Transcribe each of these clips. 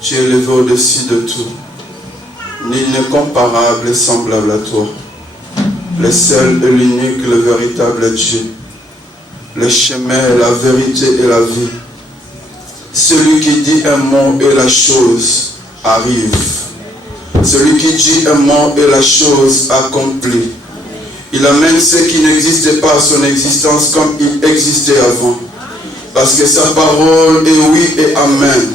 Tu es élevé au-dessus de tout. Nul n'est comparable et semblable à toi. Le seul et l'unique, le véritable Dieu. Le chemin, la vérité et la vie. Celui qui dit un mot et la chose arrive. Celui qui dit un mot et la chose accomplit. Il amène ce qui n'existait pas à son existence comme il existait avant. Parce que sa parole est oui et amen.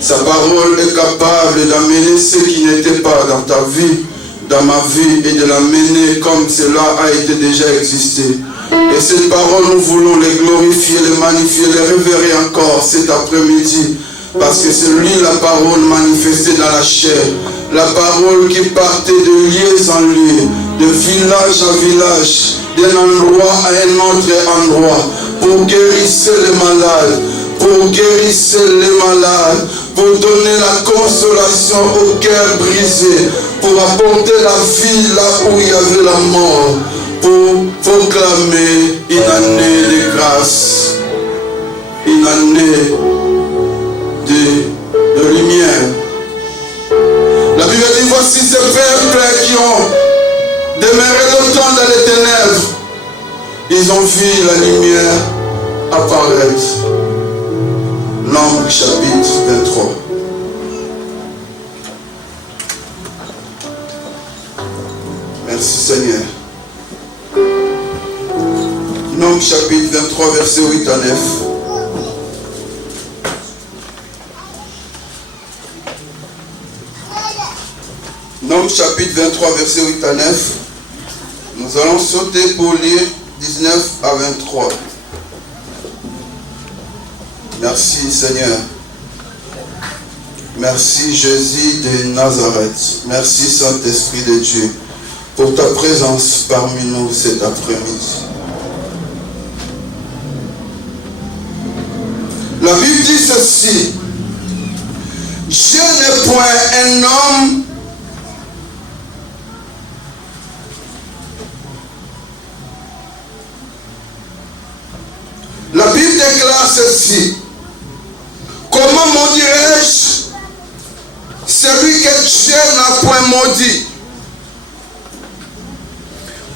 Sa parole est capable d'amener ce qui n'était pas dans ta vie, dans ma vie, et de l'amener comme cela a été déjà existé. Et cette parole, nous voulons les glorifier, les magnifier, les révérer encore cet après-midi. Parce que c'est lui la parole manifestée dans la chair. La parole qui partait de lieu en lieu, de village en village, d'un endroit à un autre endroit, pour guérir les malades, pour guérir les malades, pour donner la consolation au cœur brisé, pour apporter la vie là où il y avait la mort, pour proclamer une année de grâce, une année de lumière. La Bible dit, voici ces peuples qui ont demeuré longtemps dans les ténèbres. Ils ont vu la lumière apparaître. Nombre chapitre 23. Merci Seigneur. Nombre chapitre 23, verset 8 à 9. Nombre chapitre 23, verset 8 à 9. Nous allons sauter pour lire 19 à 23. Merci Seigneur. Merci Jésus de Nazareth. Merci Saint-Esprit de Dieu pour ta présence parmi nous cet après-midi. La Bible dit ceci: Dieu n'est point un homme La Bible déclare ceci: comment maudirais-je celui que Dieu n'a point maudit?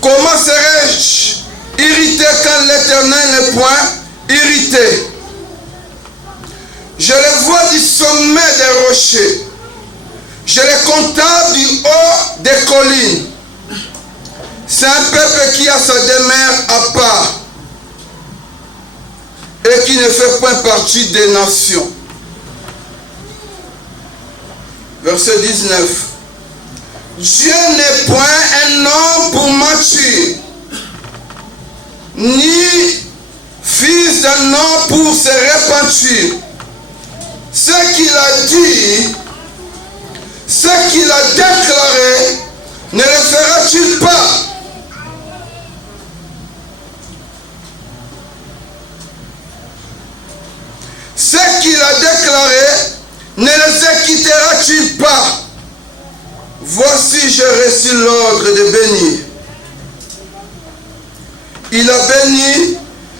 Comment serais-je irrité quand l'Éternel n'est point irrité? Je les vois du sommet des rochers, je les contemple du haut des collines. C'est un peuple qui a sa demeure à part et qui ne fait point partie des nations. Verset 19. Dieu n'est point un homme pour mentir, ni fils d'un homme pour se repentir. Ce qu'il a dit, ce qu'il a déclaré, ne le fera-t-il pas? Ce qu'il a déclaré, ne l'exécutera-t-il pas? Voici, j'ai reçu l'ordre de bénir. Il a béni,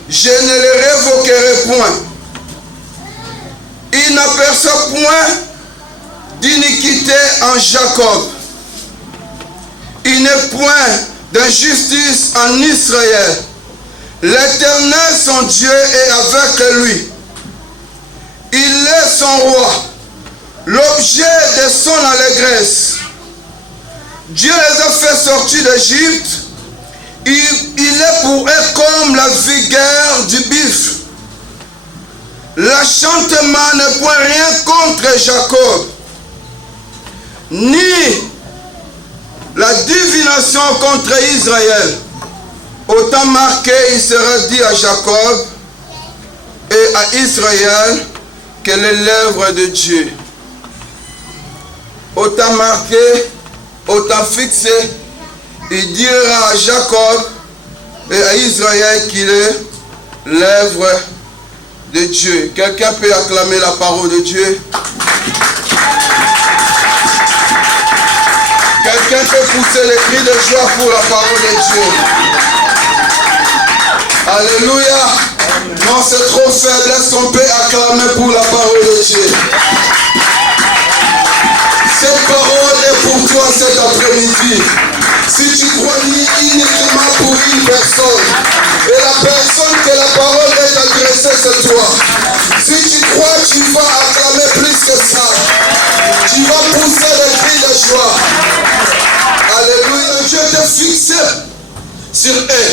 je ne le révoquerai point. Il n'aperçoit point d'iniquité en Jacob. Il n'est point d'injustice en Israël. L'Éternel, son Dieu, est avec lui. Il est son roi, l'objet de son allégresse. Dieu les a fait sortir d'Égypte. Il est pour eux comme la vigueur du buffle. L'enchantement ne point rien contre Jacob, ni la divination contre Israël. Autant marqué, il sera dit à Jacob et à Israël que les lèvres de Dieu. Autant marqué, autant fixé, il dira à Jacob et à Israël qu'il est l'œuvre de Dieu. Quelqu'un peut acclamer la parole de Dieu? Quelqu'un peut pousser les cris de joie pour la parole de Dieu? Alléluia. Non, c'est trop faible. Est-ce qu'on peut acclamer pour la parole de Dieu? Cette parole est pour toi cet après-midi. Si tu crois uniquement pour une personne, et la personne que la parole est adressée, c'est toi. Si tu crois, tu vas acclamer plus que ça. Tu vas pousser les cris de joie. Alléluia. Dieu t'a fixé sur eux.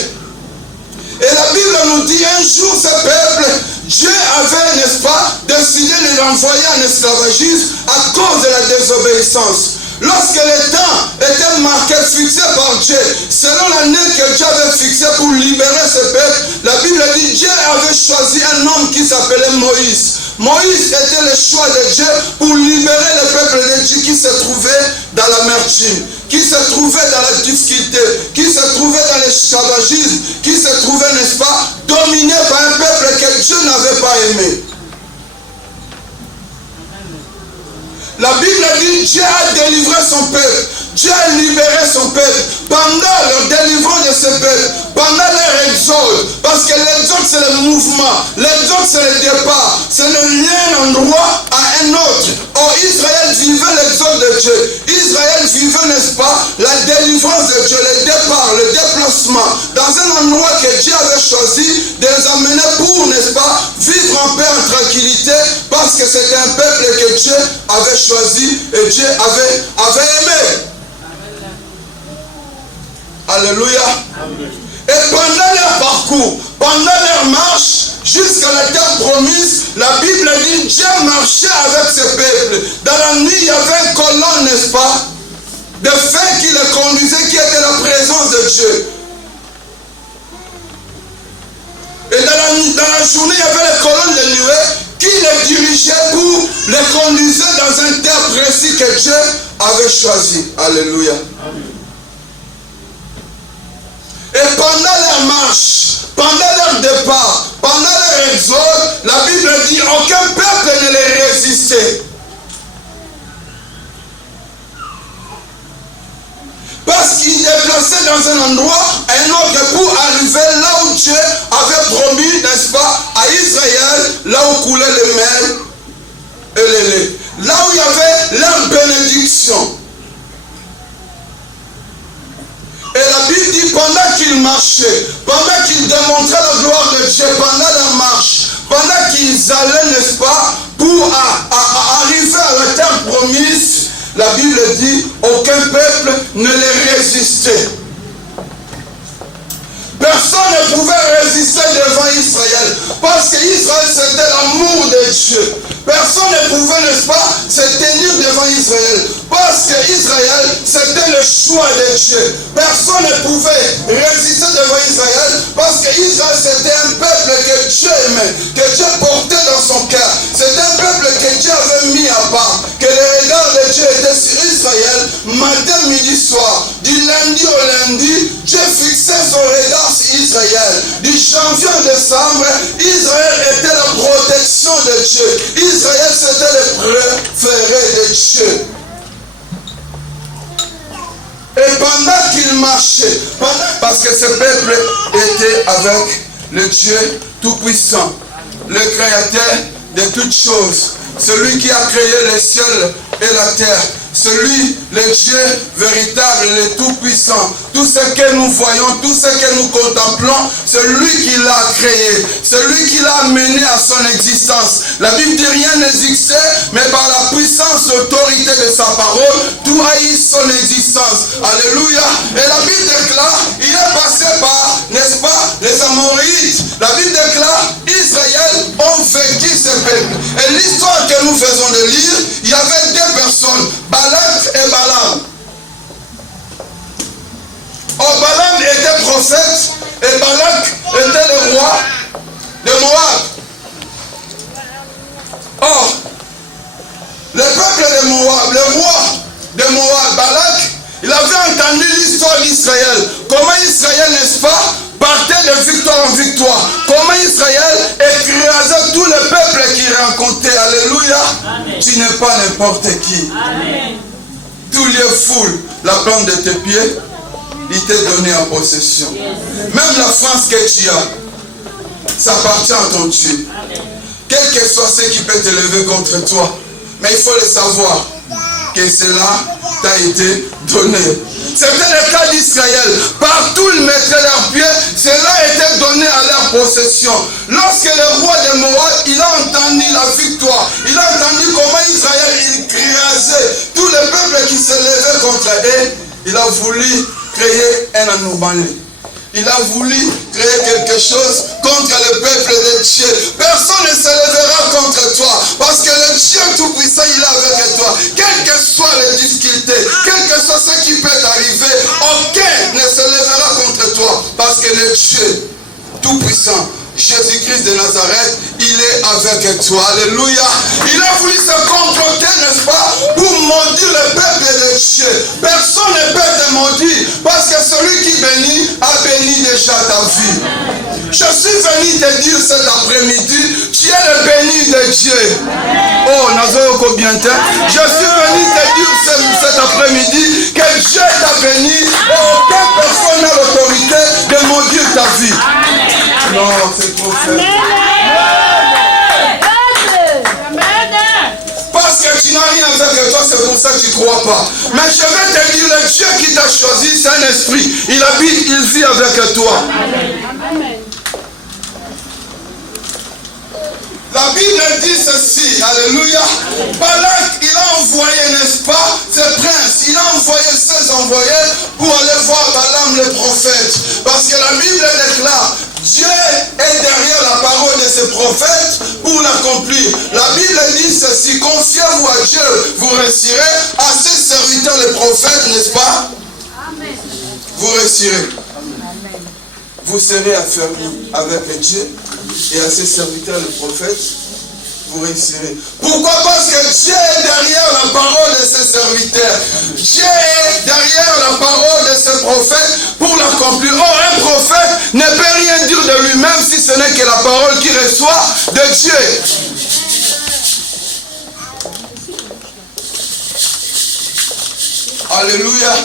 Et la Bible nous dit un jour, ce peuple, Dieu avait, n'est-ce pas, décidé de l'envoyer en esclavagisme à cause de la désobéissance. Lorsque le temps était marqué, fixé par Dieu, selon l'année que Dieu avait fixée pour libérer ce peuple, la Bible dit Dieu avait choisi un homme qui s'appelait Moïse. Moïse était le choix de Dieu pour libérer le peuple de Dieu qui se trouvait dans l'amertume, qui se trouvait dans la difficulté, qui se trouvait dans l'esclavagisme, qui se trouvait, n'est-ce pas, dominé par un peuple que Dieu n'avait pas aimé. La Bible dit Dieu a délivré son peuple. Dieu a libéré son peuple. Pendant leur délivrance de ce peuple, pendant leur exode, parce que l'exode c'est le mouvement, l'exode c'est le départ, c'est le lien d'un endroit à un autre. Or Israël vivait l'exode de Dieu. Israël vivait, n'est-ce pas, la délivrance de Dieu, le départ, le déplacement, dans un endroit que Dieu avait choisi de les amener pour, n'est-ce pas, vivre en paix, en tranquillité, parce que c'était un peuple que Dieu avait choisi et Dieu avait aimé. Alléluia. Amen. Et pendant leur parcours, pendant leur marche jusqu'à la terre promise, la Bible dit Dieu marchait avec ce peuple. Dans la nuit, il y avait une colonne, n'est-ce pas, de feu qui les conduisait, qui était la présence de Dieu. Et dans la journée, il y avait les colonnes de nuée qui les dirigeaient pour les conduire dans un terre précis que Dieu avait choisi. Alléluia. Et pendant leur marche, pendant leur départ, pendant leur exode, la Bible dit aucun peuple ne les résistait. Parce qu'ils déplaçaient dans un endroit, un autre, pour arriver là où Dieu avait promis, n'est-ce pas, à Israël, là où coulait le miel et le lait. Là où il y avait leur bénédiction. Et la Bible dit, pendant qu'ils marchaient, pendant qu'ils démontraient la gloire de Dieu, pendant la marche, pendant qu'ils allaient, n'est-ce pas, pour arriver à la terre promise, la Bible dit, aucun peuple ne les résistait. Personne ne pouvait résister devant Israël. Parce que Israël, c'était l'amour de Dieu. Personne ne pouvait, n'est-ce pas, se tenir devant Israël. Parce que Israël, c'était le choix de Dieu. Personne ne pouvait résister devant Israël. Parce que Israël, c'était un peuple que Dieu aimait, que Dieu portait dans son cœur. C'était un peuple que Dieu avait mis à part. Que le regard de Dieu était sur Israël, matin, midi, soir. Du lundi au lundi, Dieu fixait son regard sur Israël. Du janvier au décembre, Israël était la protection de Dieu. Israël, c'était le préféré de Dieu. Et pendant qu'il marchait, parce que ce peuple était avec le Dieu Tout-Puissant, le Créateur de toutes choses, celui qui a créé les cieux et la terre, celui, le Dieu véritable, le Tout-Puissant. Tout ce que nous voyons, tout ce que nous contemplons, celui qui l'a créé, celui qui l'a amené à son existence. La Bible dit rien n'existait, mais par la puissance, l'autorité de sa parole, tout a eu son existence. Alléluia. Et la Bible déclare, il est passé par, n'est-ce pas, les Amorites. La Bible déclare, Israël ont vaincu ce peuple. Et l'histoire que nous faisons de lire, il y avait deux personnes, Balak et Balaam. Or, Balaam était prophète et Balak était le roi de Moab. Or, le peuple de Moab, le roi de Moab, Balak, il avait entendu l'histoire d'Israël. Comment Israël, n'est-ce pas, partait de victoire en victoire. Comment Israël écrasait tout le peuple qu'il rencontrait. Alléluia. Amen. Tu n'es pas n'importe qui. Amen. Tout lieu foule la plante de tes pieds, il t'est donné en possession. Yes. Même la France que tu as, ça appartient à ton Dieu. Amen. Quel que soit ce qui peut te lever contre toi, mais il faut le savoir que cela t'a été donné. C'était le cas d'Israël. Partout ils mettaient leurs pieds, cela était donné à leur possession. Lorsque le roi de Moab, il a entendu la victoire, il a entendu comment Israël il crasait tout le peuple qui se levait contre eux, il a voulu créer un anomalie. Il a voulu créer quelque chose contre le peuple de Dieu. Personne ne se lèvera contre toi. Parce que le Dieu Tout-Puissant, il est avec toi. Quelles que soient les difficultés, quel que soit ce qui peut t'arriver, aucun ne se lèvera contre toi. Parce que le Dieu Tout-Puissant, Jésus-Christ de Nazareth, il est avec toi. Alléluia. Il a voulu se comploter, n'est-ce pas, pour maudire le peuple de Dieu. Personne ne peut te maudire, parce que celui qui bénit a béni déjà ta vie. Je suis venu te dire cet après-midi, tu es le béni de Dieu. Oh, Nazareth Bientin. Je suis venu te dire cet après-midi que Dieu t'a béni et aucune personne n'a l'autorité de maudire ta vie. Non, c'est trop faible. Parce que tu n'as rien avec toi, c'est pour ça que tu ne crois pas. Mais je vais te dire, le Dieu qui t'a choisi, c'est un esprit. Il habite, il vit avec toi. Amen. La Bible dit ceci, alléluia. Balak, il a envoyé, n'est-ce pas, ses princes, il a envoyé ses envoyés pour pour aller voir Balaam le prophète. Parce que la Bible déclare, Dieu est derrière la parole de ses prophètes pour l'accomplir. La Bible dit ceci, confiez-vous à Dieu, vous réussirez. À ses serviteurs les prophètes, n'est-ce pas? Amen. Vous réussirez. Amen. Vous serez affermis avec Dieu et à ses serviteurs les prophètes, vous réussirez. Pourquoi? Parce que Dieu est derrière la parole de ses serviteurs. Dieu est derrière la parole de ses prophètes pour l'accomplir. Or, un prophète ne peut rien dire de lui-même si ce n'est que la parole qu'il reçoit de Dieu. Alléluia.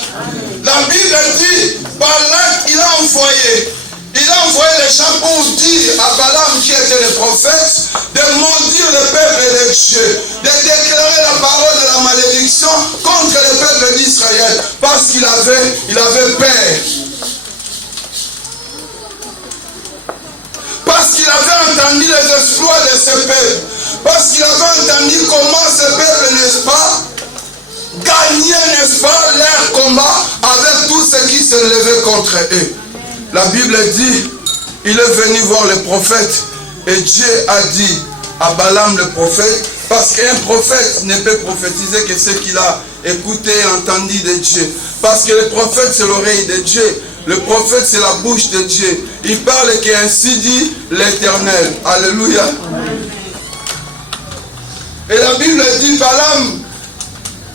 La Bible dit, Balak, il a envoyé les gens pour dire à Balaam qui était le prophète de maudire le peuple de Dieu, de déclarer la parole de la malédiction contre le peuple d'Israël parce qu'il avait peur. Parce qu'il avait entendu les exploits de ce peuple. Parce qu'il avait entendu comment ce peuple, n'est-ce pas, gagnait, n'est-ce pas, leur combat avec tout ce qui se levait contre eux. La Bible dit, il est venu voir le prophète et Dieu a dit à Balaam le prophète, parce qu'un prophète ne peut prophétiser que ce qu'il a écouté et entendu de Dieu. Parce que le prophète c'est l'oreille de Dieu, le prophète c'est la bouche de Dieu. Il parle qu'ainsi dit l'Éternel. Alléluia. Et la Bible dit, Balaam,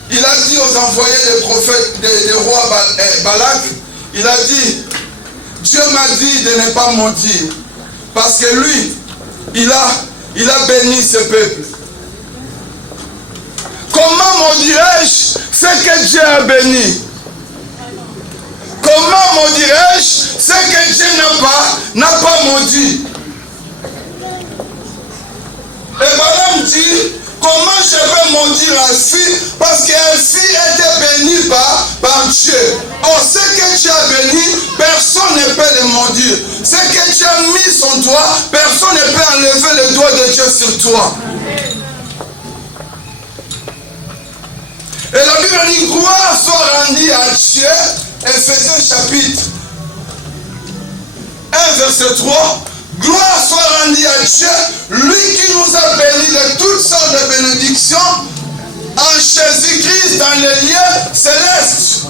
il a dit aux envoyés des prophètes, des rois Balak, il a dit, Dieu m'a dit de ne pas mentir. Parce que lui, il a béni ce peuple. Comment maudirais-je ce que Dieu a béni? Comment maudirais-je ce que Dieu n'a pas maudit? Et Balaam dit, comment je vais maudire ainsi? Parce qu'Elsie était bénie par Dieu. Or, ce que Dieu a béni, personne ne peut le maudire. Ce que Dieu a mis sur toi, personne ne peut enlever le doigt de Dieu sur toi. Et la Bible dit, gloire soit rendue à Dieu. Éphésiens chapitre 1, verset 3. Gloire soit rendue à Dieu, lui qui nous a bénis de toutes sortes de bénédictions en Jésus-Christ dans les lieux célestes.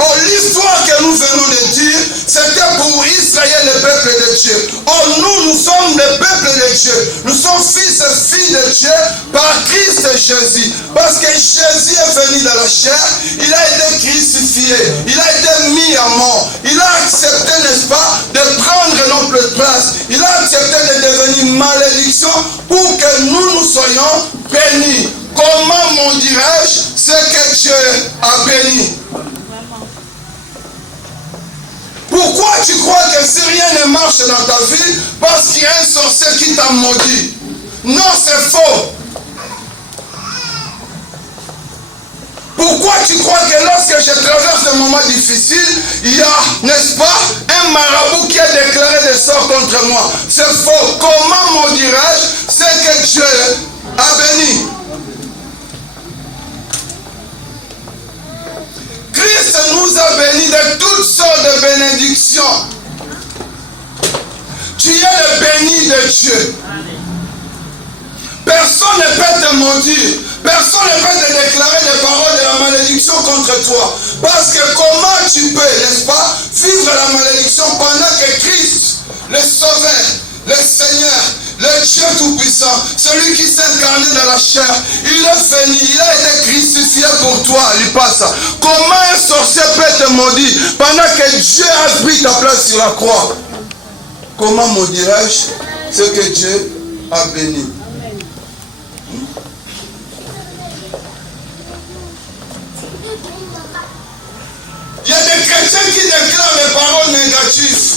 Or, l'histoire que nous venons de dire, c'était pour Israël, le peuple de Dieu. Or, nous sommes le peuple de Dieu. Nous sommes fils et filles de Dieu par Christ Jésus. Parce que Jésus est venu dans la chair, il a été crucifié, il a été mis à mort. Il a accepté, n'est-ce pas, de prendre notre place. Il a accepté de devenir malédiction pour que nous soyons bénis. Comment m'en dirais-je ce que Dieu a béni? Pourquoi tu crois que si rien ne marche dans ta vie, parce qu'il y a un sorcier qui t'a maudit? Non, c'est faux. Pourquoi tu crois que lorsque je traverse un moment difficile, il y a, n'est-ce pas, un marabout qui a déclaré des sorts contre moi? C'est faux. Comment m'en dirais-je ce que Dieu a béni? Christ nous a bénis de toutes sortes de bénédictions. Tu es le béni de Dieu. Personne ne peut te maudire. Personne ne peut te déclarer des paroles de la malédiction contre toi. Parce que comment tu peux, n'est-ce pas, vivre la malédiction pendant que Christ, le Sauveur, le Seigneur, le Dieu Tout-Puissant, celui qui s'est incarné dans la chair, il est venu, il a été crucifié pour toi, il passe. Comment un sorcier peut te maudire pendant que Dieu a pris ta place sur la croix? Comment maudirais-je ce que Dieu a béni? Il y a des chrétiens qui déclarent des paroles négatives.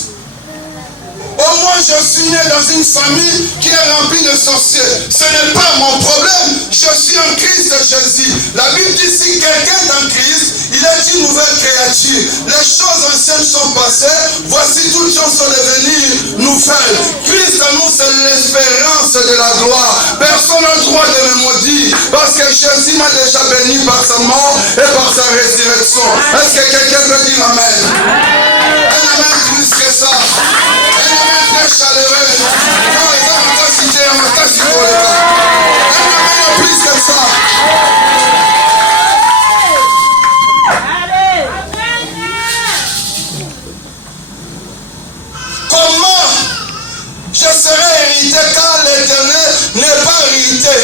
Au moins, je suis né dans une famille qui est remplie de sorciers. Ce n'est pas mon problème. Je suis en Christ Jésus. La Bible dit si quelqu'un est en Christ, Il est une nouvelle créature. Les choses anciennes sont passées. Voici toutes choses sont devenues nouvelles. Christ en nous, c'est l'espérance de la gloire. Personne n'a le droit de me maudire. Parce que Jésus m'a déjà béni par sa mort et par sa résurrection. Est-ce que quelqu'un peut dire amen? Un amen plus que ça. Un amen très chaleureux. Non, les gens m'ont cité, on m'a cité pour les gars. Un amen plus que ça. Comment je serai hérité quand l'Éternel n'est pas hérité?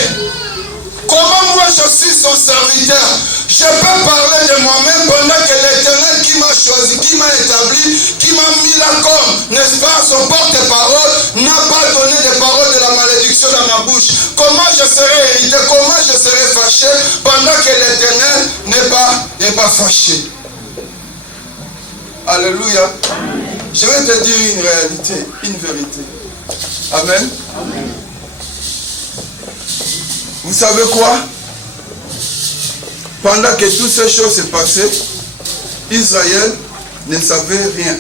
Comment moi je suis son serviteur? Je peux parler de moi-même pendant que l'Éternel qui m'a choisi, qui m'a établi, qui m'a mis là comme, n'est-ce pas, son porte-parole, n'a pas donné de paroles de la malédiction dans ma bouche. Comment je serai hérité? Comment je serai fâché pendant que l'Éternel n'est pas fâché? Alléluia. Je vais te dire une réalité, une vérité. Amen. Amen. Vous savez quoi? Pendant que toutes ces choses se passaient, Israël ne savait rien.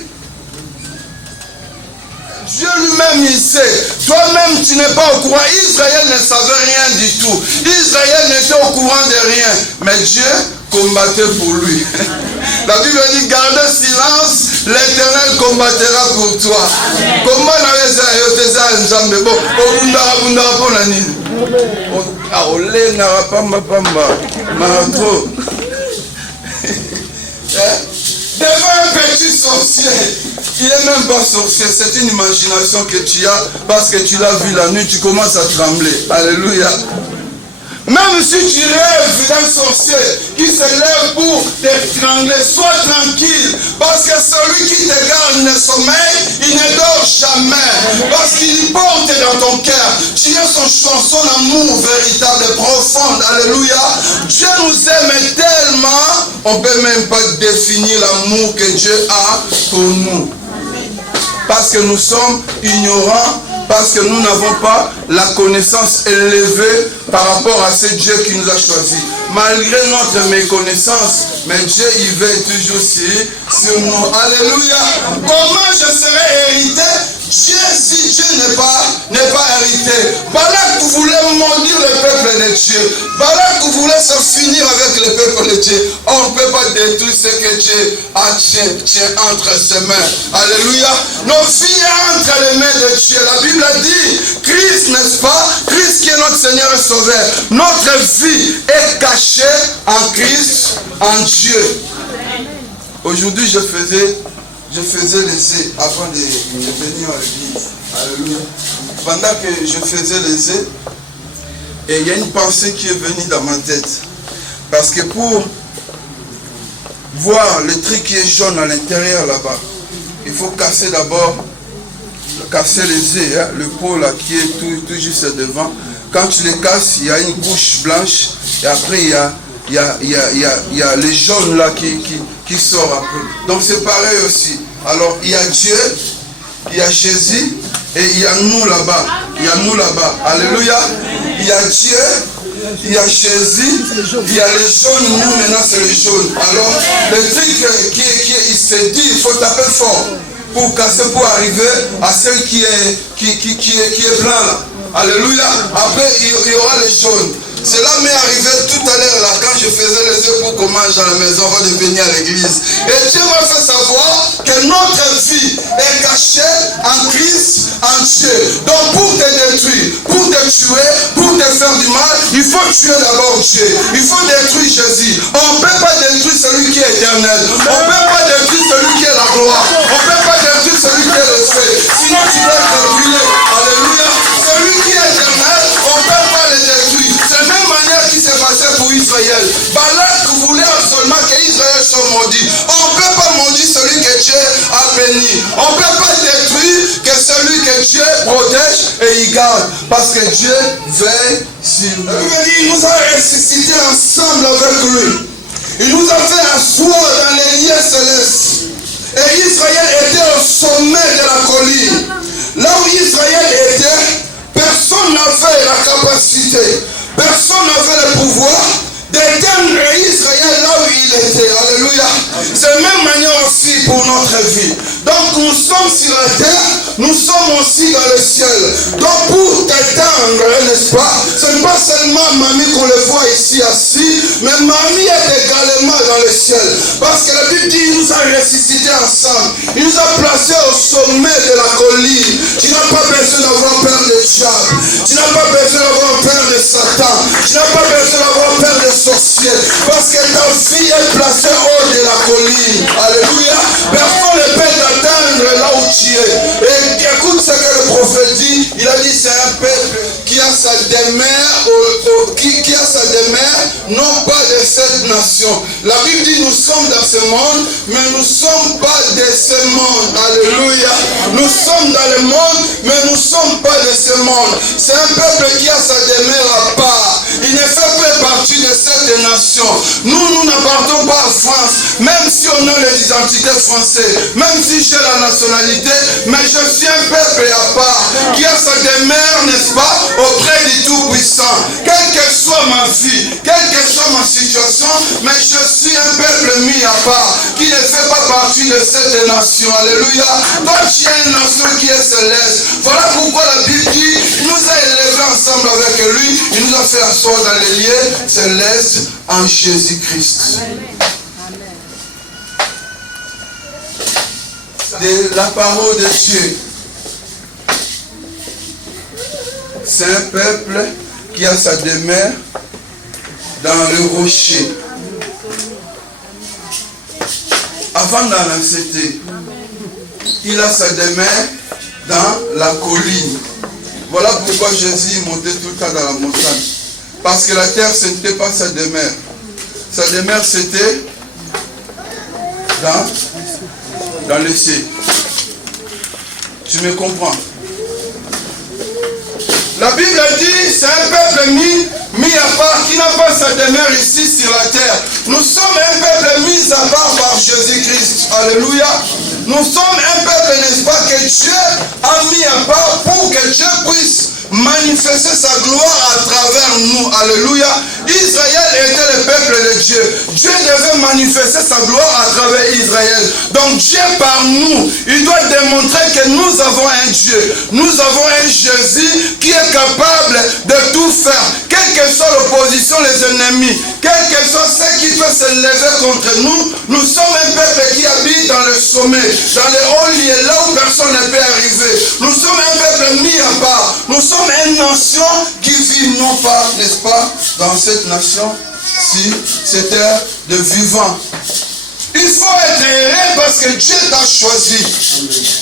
Dieu lui-même, il sait. Toi-même, tu n'es pas au courant. Israël ne savait rien du tout. Israël n'était au courant de rien. Mais Dieu combattait pour lui. La Bible dit, gardez silence, l'Éternel combattra pour toi. Comment devant un petit sorcier, il n'est même pas sorcier, c'est une imagination que tu as parce que tu l'as vu la nuit, tu commences à trembler. Alléluia. Même si tu rêves d'un sorcier qui se lève pour t'étrangler, sois tranquille. Parce que celui qui te garde le sommeil, il ne dort jamais. Parce qu'il porte dans ton cœur. Tu es son amour véritable et profond. Alléluia. Dieu nous aime tellement, on ne peut même pas définir l'amour que Dieu a pour nous. Parce que nous sommes ignorants. Parce que nous n'avons pas la connaissance élevée par rapport à ce Dieu qui nous a choisis. Malgré notre méconnaissance, mais Dieu il veille toujours sur nous. Alléluia. Comment je serai hérité? Dieu, si Dieu n'est pas hérité. Balak voulait maudire le peuple de Dieu. Balak voulait se finir avec le peuple de Dieu. On ne peut pas détruire ce que Dieu a tient entre ses mains. Alléluia. Nos vies entre les mains de Dieu. La Bible a dit, Christ, n'est-ce pas? Christ qui est notre Seigneur et Sauveur. Notre vie est cachée en Christ, en Dieu. Aujourd'hui, je faisais les avant de venir à l'église. Alléluia. Pendant que je faisais les et il y a une pensée qui est venue dans ma tête. Parce que pour voir le truc qui est jaune à l'intérieur là-bas, il faut casser d'abord, casser les œufs, hein, le pot là qui est tout juste devant. Quand tu les casses, il y a une couche blanche et après il y a les jaunes là qui sort après. Donc c'est pareil aussi. Alors il y a Dieu, il y a Jésus et il y a nous là-bas. Il y a nous là-bas. Alléluia. Il y a Dieu, il y a Jésus, il y a les jaunes. Nous maintenant c'est les jaunes. Alors le truc il se dit, il faut taper fort pour casser, pour arriver à celui qui est blanc là. Alléluia. Après il y aura les jaunes. Cela m'est arrivé tout à l'heure là quand je faisais les œufs pour qu'on mange à la maison avant de venir à l'église. Et Dieu m'a fait savoir que notre vie est cachée en Christ, en Dieu. Donc pour te détruire, pour te tuer, pour te faire du mal, il faut tuer d'abord Dieu. Il faut détruire Jésus. On ne peut pas détruire celui qui est éternel. On ne peut pas détruire celui qui est la gloire. On ne peut pas détruire celui qui est le feu. Sinon tu dois être brûlé. Alléluia. Celui qui est éternel, on ne peut pas le détruire. C'est la même manière qui s'est passée pour Israël. Balak voulait absolument que Israël soit maudit. On ne peut pas maudire celui que Dieu a béni. On ne peut pas détruire que celui que Dieu protège et il garde. Parce que Dieu veille sur nous. Il nous a ressuscités ensemble avec lui. Il nous a fait asseoir dans les lieux célestes. Et Israël était au sommet de la colline. Là où Israël était, personne n'avait la capacité, personne n'avait le pouvoir d'éteindre Israël là où il était. Alléluia. C'est la même manière aussi pour notre vie. Donc nous sommes sur la terre, nous sommes aussi dans le ciel. Donc pour t'atteindre, n'est-ce pas, ce n'est pas seulement mamie qu'on le voit ici assis, mais mamie est également dans le ciel. Parce que la Bible dit qu'il nous a ressuscités ensemble. Il nous a placés au sommet de la colline. Tu n'as pas besoin d'avoir peur de diable. Tu n'as pas besoin d'avoir peur de Satan. Tu n'as pas besoin d'avoir peur de sorciers. Parce que ta vie est placée haut de la colline. Alléluia. Personne ne peut t'atteindre là où tu es. Et écoute ce que le prophète dit. Il a dit c'est un peuple qui a sa demeure, qui a sa demeure, non pas de cette nation. La Bible dit nous sommes dans ce monde, mais nous ne sommes pas de ce monde. Alléluia. Nous sommes dans le monde, mais nous ne sommes pas de ce monde. C'est un peuple qui a sa demeure à part. Il ne fait pas partie de cette nation. Nous n'appartenons pas à France, même si on a les identités françaises, même si j'ai la nationalité, mais je suis un peuple à part, qui a sa demeure, n'est-ce pas, auprès du Tout-Puissant. Quelle que soit ma vie, quelle que soit ma situation, mais je suis un peuple mis à part, qui ne fait pas partie de cette nation. Alléluia. Toi, tu es une nation qui est céleste. Voilà pourquoi la Bible dit, il nous a élevés ensemble avec lui, il nous a fait asseoir dans les lieux célestes en Jésus-Christ. De la parole de Dieu. C'est un peuple qui a sa demeure dans le rocher. Avant dans la cité, il a sa demeure dans la colline. Voilà pourquoi Jésus montait tout le temps dans la montagne. Parce que la terre, ce n'était pas sa demeure. Sa demeure, c'était dans le ciel. Tu me comprends? La Bible dit, c'est un peuple mis à part, qui n'a pas sa demeure ici sur la terre. Nous sommes un peuple mis à part par Jésus-Christ. Alléluia. Nous sommes un peuple, n'est-ce pas, que Dieu a mis à part pour que Dieu puisse manifester sa gloire à travers nous. Alléluia. Israël était le peuple de Dieu. Dieu devait manifester sa gloire à travers Israël. Donc Dieu par nous, il doit démontrer que nous avons un Dieu. Nous avons un Jésus qui est capable de tout faire. Quelle que soit l'opposition, les ennemis, quel que soit ce qui peut se lever contre nous, nous sommes un peuple qui habite dans le sommet, dans les hauts lieux, là où personne ne peut arriver. Nous sommes un peuple mis à part. Nous sommes une nation qui vit non pas, n'est-ce pas, dans cette nation, si c'est terre de vivants. Il faut être heureux parce que Dieu t'a choisi.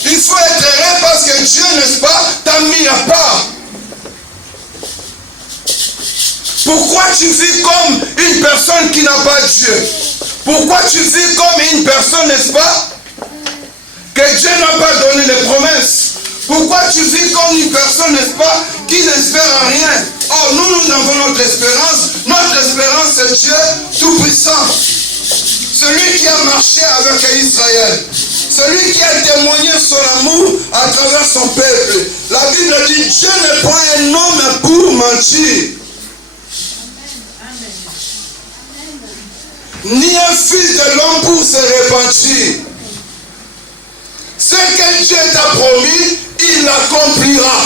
Il faut être heureux parce que Dieu, n'est-ce pas, t'a mis à part. Pourquoi tu vis comme une personne qui n'a pas Dieu? Pourquoi tu vis comme une personne, n'est-ce pas, que Dieu n'a pas donné les promesses? Pourquoi tu vis comme une personne, n'est-ce pas, qui n'espère à rien? Oh, nous avons notre espérance. Notre espérance, c'est Dieu Tout-Puissant. Celui qui a marché avec Israël. Celui qui a témoigné son amour à travers son peuple. La Bible dit, Dieu n'est pas un homme pour mentir. Ni un fils de l'homme pour se repentir. Ce que Dieu t'a promis, il l'accomplira.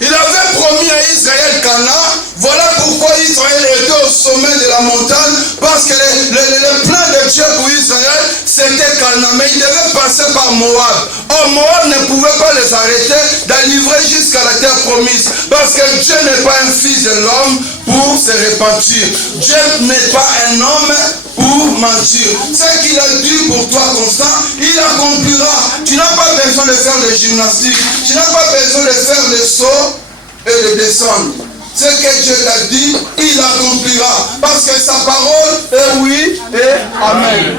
Il avait promis à Israël Canaan. Voilà pourquoi Israël était au sommet de la montagne. Parce que le plan de Dieu pour Israël, c'était Canaan. Mais il devait passer par Moab. Or, Moab ne pouvait pas les arrêter d'arriver jusqu'à la terre promise. Parce que Dieu n'est pas un fils de l'homme pour se repentir. Dieu n'est pas un homme pour mentir. Ce qu'il a dit pour toi, Constant, il accomplira. Tu n'as pas besoin de faire de gymnastique. Tu n'as pas besoin de faire des sauts et de descendre. Ce que Dieu t'a dit, il accomplira. Parce que sa parole est oui et amen.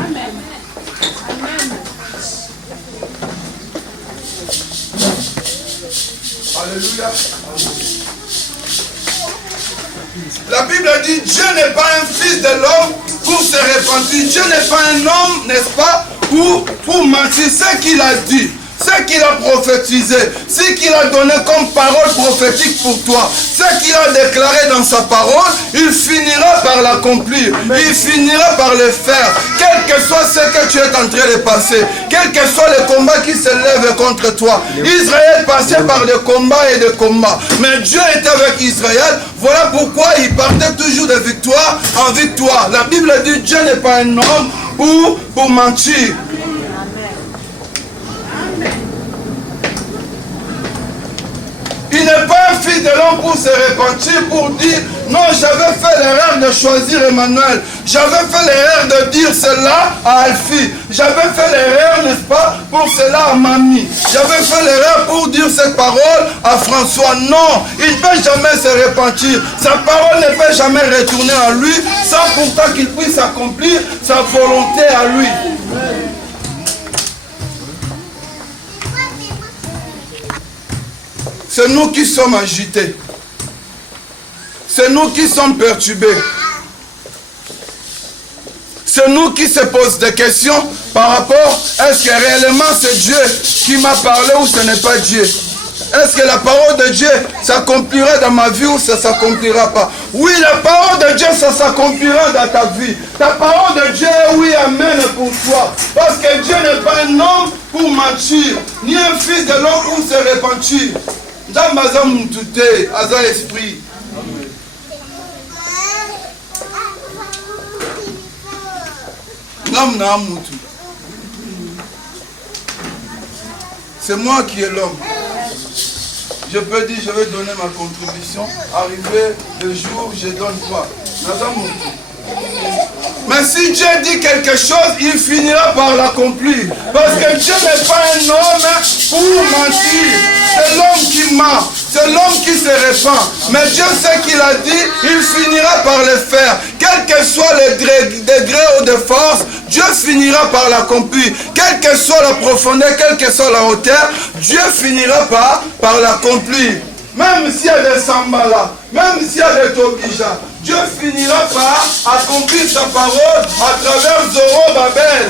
Alléluia. La Bible dit, Dieu n'est pas un fils de l'homme pour se repentir. Dieu n'est pas un homme, n'est-ce pas, pour mentir. Ce qu'il a dit, ce qu'il a prophétisé, ce qu'il a donné comme parole prophétique pour toi, ce qu'il a déclaré dans sa parole, il finira par par l'accomplir. Il finira par le faire. Quel que soit ce que tu es en train de passer, quel que soit le combat qui se lève contre toi. Israël passait par des combats et des combats. Mais Dieu était avec Israël. Voilà pourquoi il partait toujours de victoire en victoire. La Bible dit Dieu n'est pas un homme pour mentir. Il n'est pas un fils de l'homme pour se repentir, pour dire non, j'avais fait l'erreur de choisir Emmanuel. J'avais fait l'erreur de dire cela à Alfie. J'avais fait l'erreur, n'est-ce pas, pour cela à Mamie. J'avais fait l'erreur pour dire cette parole à François. Non, il ne peut jamais se repentir. Sa parole ne peut jamais retourner à lui sans pourtant qu'il puisse accomplir sa volonté à lui. C'est nous qui sommes agités. C'est nous qui sommes perturbés. C'est nous qui se posons des questions par rapport, est-ce que réellement c'est Dieu qui m'a parlé ou ce n'est pas Dieu? Est-ce que la parole de Dieu s'accomplira dans ma vie ou ça ne s'accomplira pas? Oui, la parole de Dieu, ça s'accomplira dans ta vie. Ta parole de Dieu, oui, amen pour toi. Parce que Dieu n'est pas un homme pour mentir, ni un fils de l'homme pour se repentir. Dans ma zone, tout est, à l'esprit. C'est moi qui est l'homme. Je peux dire, je vais donner ma contribution. Arrivé le jour, je donne quoi? Mais si Dieu dit quelque chose, il finira par l'accomplir. Parce que Dieu n'est pas un homme pour mentir. C'est l'homme qui ment. C'est l'homme qui se répand. Mais Dieu sait qu'il a dit, il finira par le faire. Quel que soit le degré ou de force, Dieu finira par l'accomplir. Quelle que soit la profondeur, quelle que soit la hauteur, Dieu finira par l'accomplir. Même s'il y a des sambala, même s'il y a des tobija, Dieu finira par accomplir sa parole à travers Zorobabel.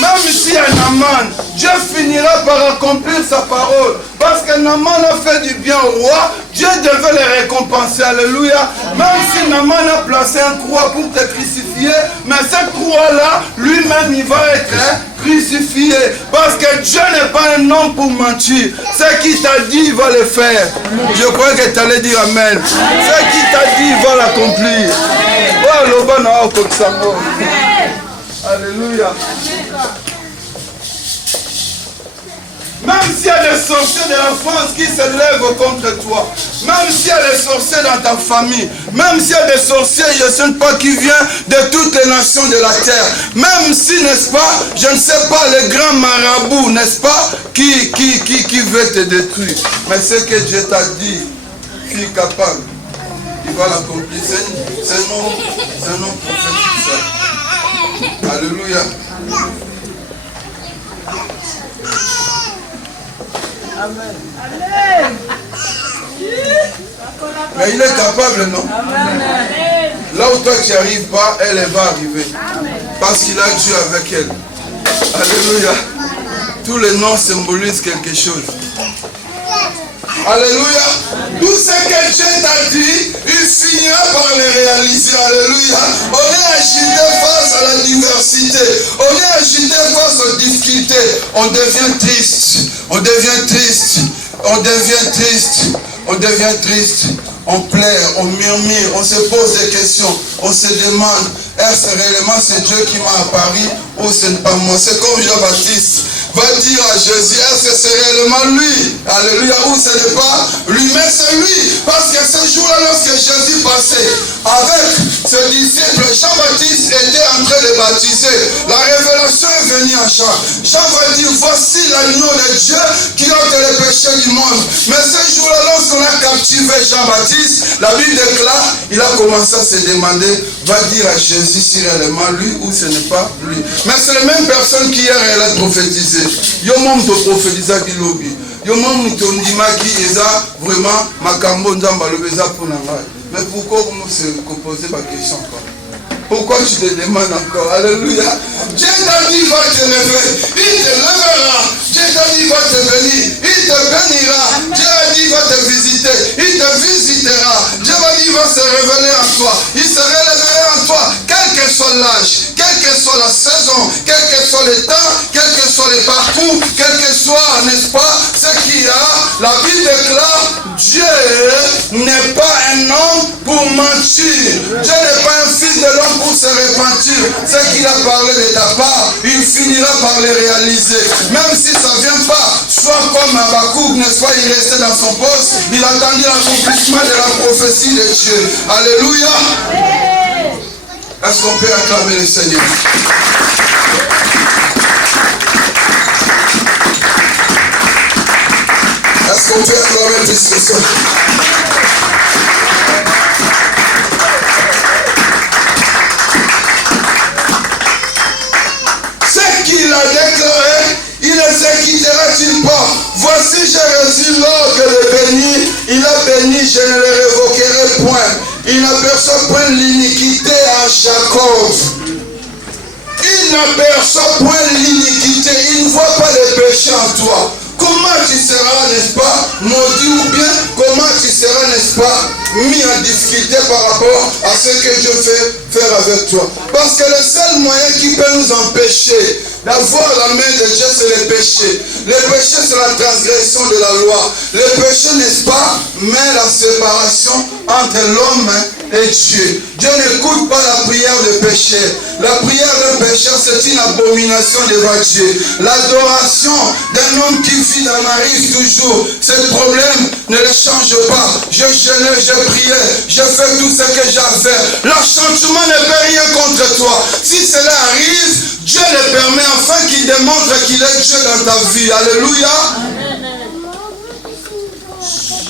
Même s'il y a Naaman, Dieu finira par accomplir sa parole. Parce que Naaman a fait du bien au roi, Dieu devait le récompenser. Alléluia. Même si Naaman a placé un croix pour te crucifier, mais cette croix-là, lui-même, il va être crucifié. Parce que Dieu n'est pas un homme pour mentir. Ce qu'il t'a dit, il va le faire. Je crois que tu allais dire Amen. Ce qu'il t'a dit, il va l'accomplir. Alléluia. Même s'il y a des sorciers de la France qui se lèvent contre toi, même s'il y a des sorciers dans ta famille, même s'il y a des sorciers, je ne sais pas qui viennent de toutes les nations de la terre, même si, n'est-ce pas, je ne sais pas, les grands marabouts, n'est-ce pas, qui veut te détruire. Mais ce que Dieu t'a dit, tu es capable, il va l'accomplir. C'est non prophétique ça. Alléluia. Amen. Mais il est capable, non? Amen. Là où toi tu n'y arrives pas, elle va arriver. Amen. Parce qu'il a Dieu avec elle. Alléluia. Tous les noms symbolisent quelque chose. Alléluia. Tout ce que Dieu t'a dit, il finira par le réaliser. Alléluia. On est agité face à la diversité. On est agité face aux difficultés. On devient triste. On devient triste. On devient triste. On devient triste. On pleure, on murmure, on se pose des questions. On se demande, est-ce réellement c'est Dieu qui m'a apparu ou ce n'est pas moi? C'est comme Jean-Baptiste va dire à Jésus, est-ce que c'est réellement lui? Alléluia, ou ce n'est pas lui, mais c'est lui. Parce que ce jour-là, lorsque Jésus passait avec ses disciples, Jean-Baptiste était en train de baptiser. La révélation est venue à Jean. Jean va dire, voici l'agneau de Dieu qui ôte les péchés du monde. Mais ce jour-là, lorsqu'on a captivé Jean-Baptiste, la Bible déclare, il a commencé à se demander, va dire à Jésus si réellement lui ou ce n'est pas lui. Mais c'est la même personne qui hier elle a prophétisé. Yo mom to prophétisa qui lobby. Yo mom to ndimaki eza vraiment makambo nzamba lobeza pour nanga. Mais pourquoi vous se poser ma question quoi? Pourquoi tu te demandes encore? Alléluia. Dieu t'a dit, il va te lever. Il te lèvera. Dieu t'a dit, il va te bénir. Il te bénira. Dieu a dit, il va te visiter. Il te visitera. Dieu va dire, il va se révéler en toi. Il se révélera en toi. Quel que soit l'âge, quelle que soit la saison, quel que soit le temps, quel que soit le parcours, quel que soit, n'est-ce pas, ce qu'il y a, la Bible déclare, Dieu n'est pas un homme pour mentir. Dieu n'est pas un fils de l'homme pour se repentir. Ce qu'il a parlé de ta part, il finira par le réaliser. Même si ça ne vient pas, soit comme Habakkuk, n'est-ce pas, il restait dans son poste, il attendit l'accomplissement de la prophétie de Dieu. Alléluia. Est-ce qu'on peut acclamer le Seigneur? Est-ce qu'on peut acclamer plus que ça? Ce qu'il a déclaré, il ne s'inquiétera-t-il pas? Voici, j'ai reçu l'ordre de bénir. Il a béni, je ne le révoquerai point. Il n'aperçoit point l'iniquité en Jacob. Il n'aperçoit point l'iniquité. Il ne voit pas le péché en toi. Comment tu seras, n'est-ce pas, maudit ou bien comment tu seras, n'est-ce pas, mis en difficulté par rapport à ce que Dieu fait faire avec toi? Parce que le seul moyen qui peut nous empêcher d'avoir la main de Dieu, c'est le péché. Le péché, c'est la transgression de la loi. Le péché, n'est-ce pas, met la séparation entre l'homme et Dieu. Dieu n'écoute pas la prière de péché. La prière d'un pécheur, c'est une abomination devant Dieu. L'adoration d'un homme qui vit dans la rive toujours, ce problème ne le change pas. Je jeûnais, je priais, je fais tout ce que j'ai à faire. L'enchantement ne peut rien contre toi. Si cela arrive, Dieu le permet afin qu'il démontre qu'il est Dieu dans ta vie. Alléluia.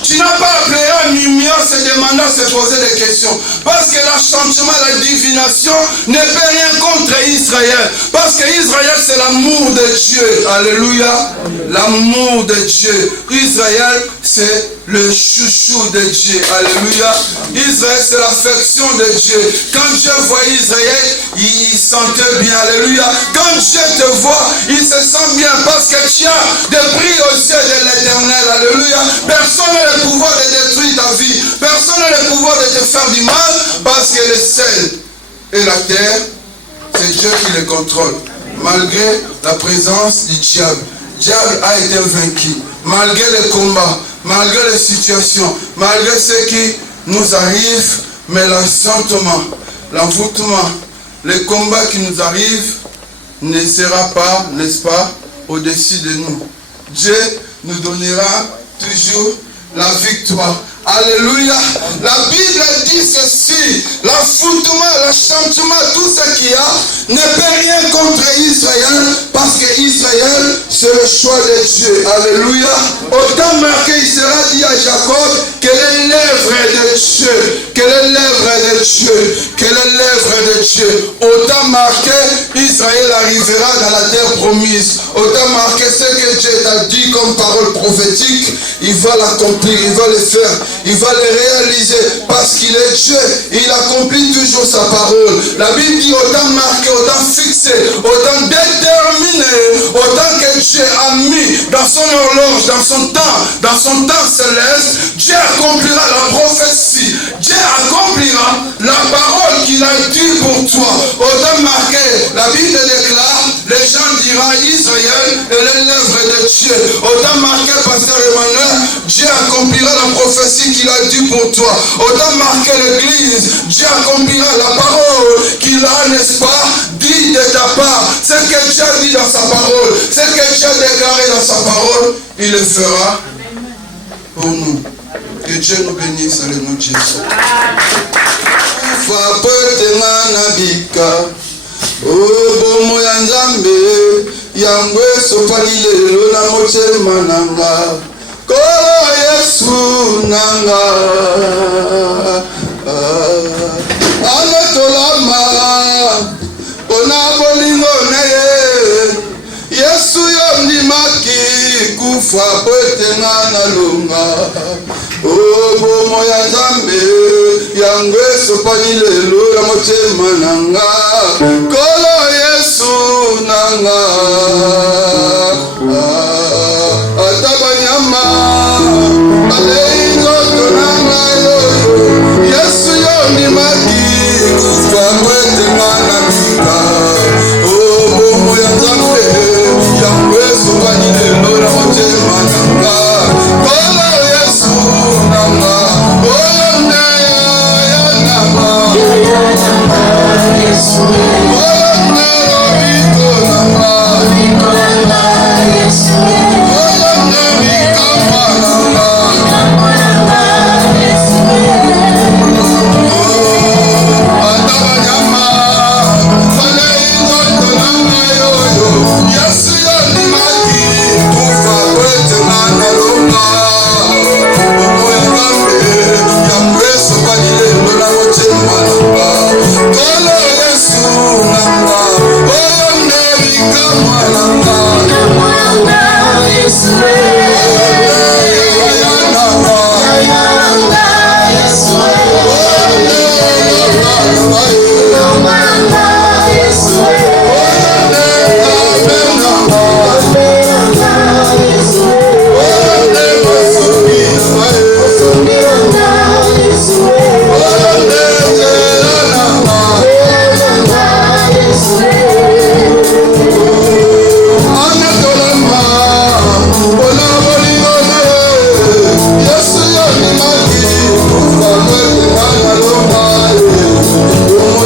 Tu n'as pas appelé un numéro se demandant, se poser des questions. Parce que l'enchantement, la divination ne fait rien contre Israël. Parce que Israël, c'est l'amour de Dieu. Alléluia. L'amour de Dieu. Israël, c'est le chouchou de Dieu. Alléluia. Israël, c'est l'affection de Dieu. Quand Dieu voit Israël, il sentait bien. Alléluia. Quand Dieu te voit, il se sent bien. Parce que tu as des prix au ciel de l'éternel. Alléluia. Personne n'a le pouvoir de détruire ta vie. Personne n'a le pouvoir de te faire du mal. Parce que le ciel et la terre, c'est Dieu qui les contrôle. Malgré la présence du diable. Le diable a été vaincu. Malgré les combats, malgré les situations, malgré ce qui nous arrive, mais l'enfantement, l'envoûtement, les combats qui nous arrivent ne sera pas, n'est-ce pas, au-dessus de nous. Dieu nous donnera toujours la victoire. Alléluia. La Bible dit ceci. L'envoûtement, l'enchantement, tout ce qu'il y a ne peut rien contre Israël parce que Israël, c'est le choix de Dieu. Alléluia. Autant marqué, il sera dit à Jacob qu'elle est l'œuvre de Dieu. Qu'elle est l'œuvre de Dieu. Qu'elle est l'œuvre de Dieu. Autant marqué, Israël arrivera dans la terre promise. Autant marqué ce que Dieu t'a dit comme parole prophétique, il va l'accomplir, il va le faire. Il va le réaliser parce qu'il est Dieu. Il accomplit toujours sa parole. La Bible dit autant marqué, autant fixé, autant déterminé, autant que Dieu a mis dans son horloge, dans son temps céleste, Dieu accomplira la prophétie. Dieu accomplira la parole qu'il a dit pour toi. Autant marqué, la Bible déclare, les gens diront Israël est l'œuvre de Dieu. Autant marqué, pasteur Emmanuel, Dieu accomplira la prophétie qu'il a dit pour toi. Autant marqué l'église, Dieu accomplira la parole qu'il a, n'est-ce pas, dit de ta part. Ce que Dieu a dit dans sa parole, ce que Dieu a déclaré dans sa parole, il le fera pour nous. Que Dieu nous bénisse, dans le nom de Jésus. Obomo ya Nzambe yangwe sopani lelo na motema nanga kolo Yesu nanga anatolama ona bolingo naye Yesu yondimaki kufa kwetenga na lunga Obomo ya Nzambe yangwe sopani lelo na motema nanga kolo Yesu nanga ata banyama balei nzoto nanga yoyo Yesu yo ndimaki kufa kwetema na mika bomo ya Nzambe ya Yesu banyilelo na motema nanga kolo Yesu nanga oyo nde ya nanga Yesu oyo nde obiko nanga Yesu oyo nde bikama nanga ata banyama balei nzoto nanga yoyo Yesu yo ndimaki kufa kwetema na longa bomo ya Nzambe ya Yesu banyilelo na motema nanga kolo Yesu nanga oyo nde bikama nanga Yesu Yesu yo ndimaki kufa kwetema na longa bomo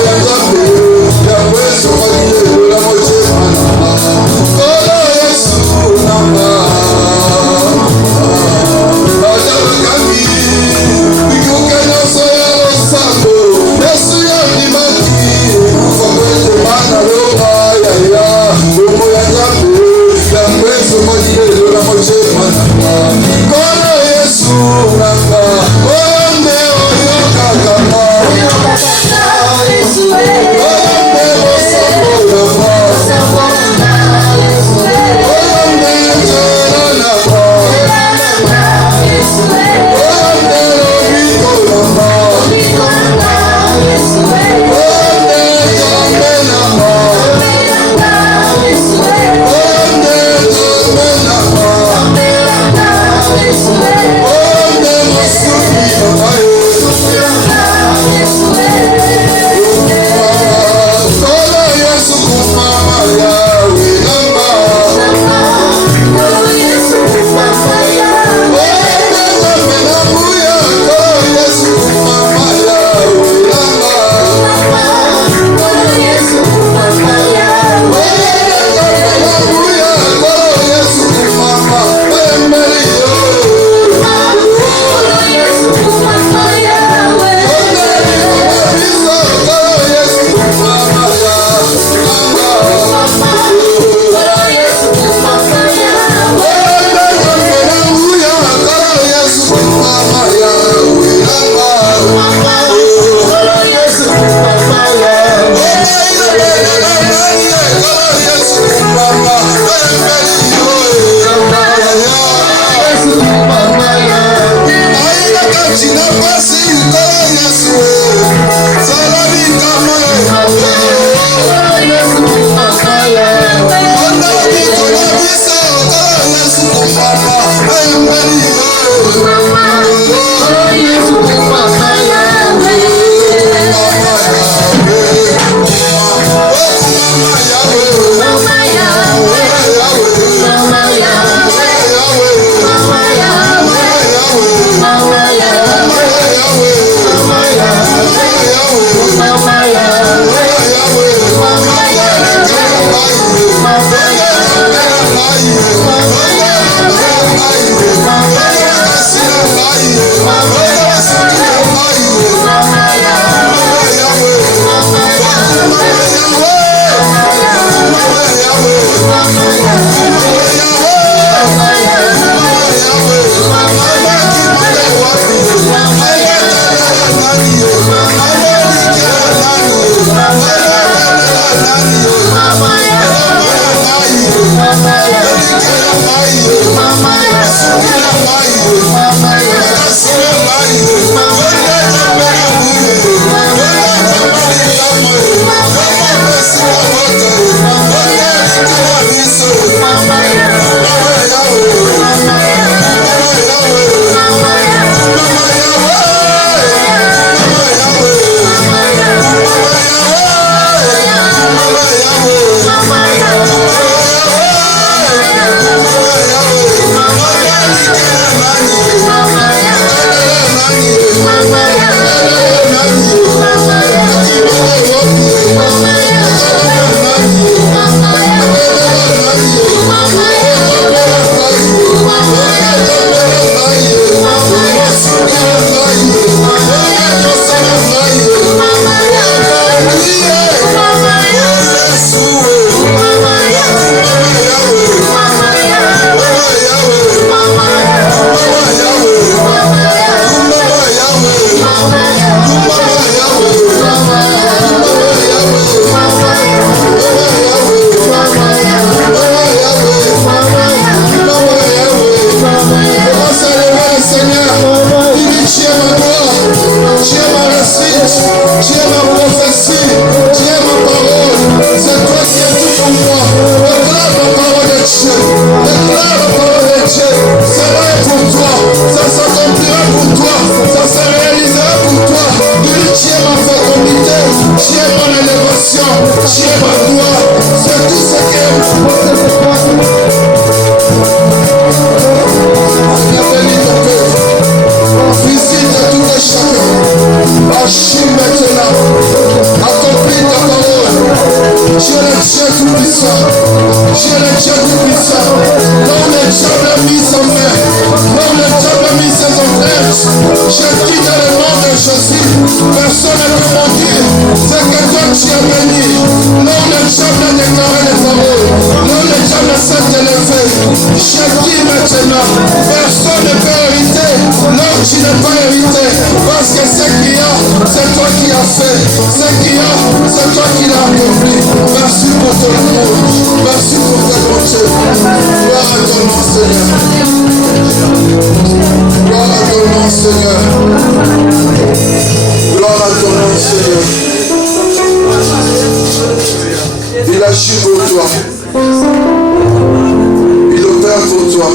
tout-puissant. Dieu le Dieu tout-puissant. Non, le diable a mis sa main. Non, le diable a mis ses empreintes. Je dis dans le nom de Jésus, personne ne peut mentir. C'est que toi tu as béni. Non, le diable a déclaré les paroles. Non, le diable essaie de lever. Je dis maintenant, personne ne peut hériter. Non, tu n'es pas hérité. Parce que ce qu'il y a, c'est toi qui as fait. Ce qu'il y a, c'est toi qui l'as accompli. Merci pour ton amour. Merci pour ta bonté. Gloire à ton nom, Seigneur. Gloire à ton nom, Seigneur. Gloire à ton nom, Seigneur. Il agit pour toi. Il opère pour toi.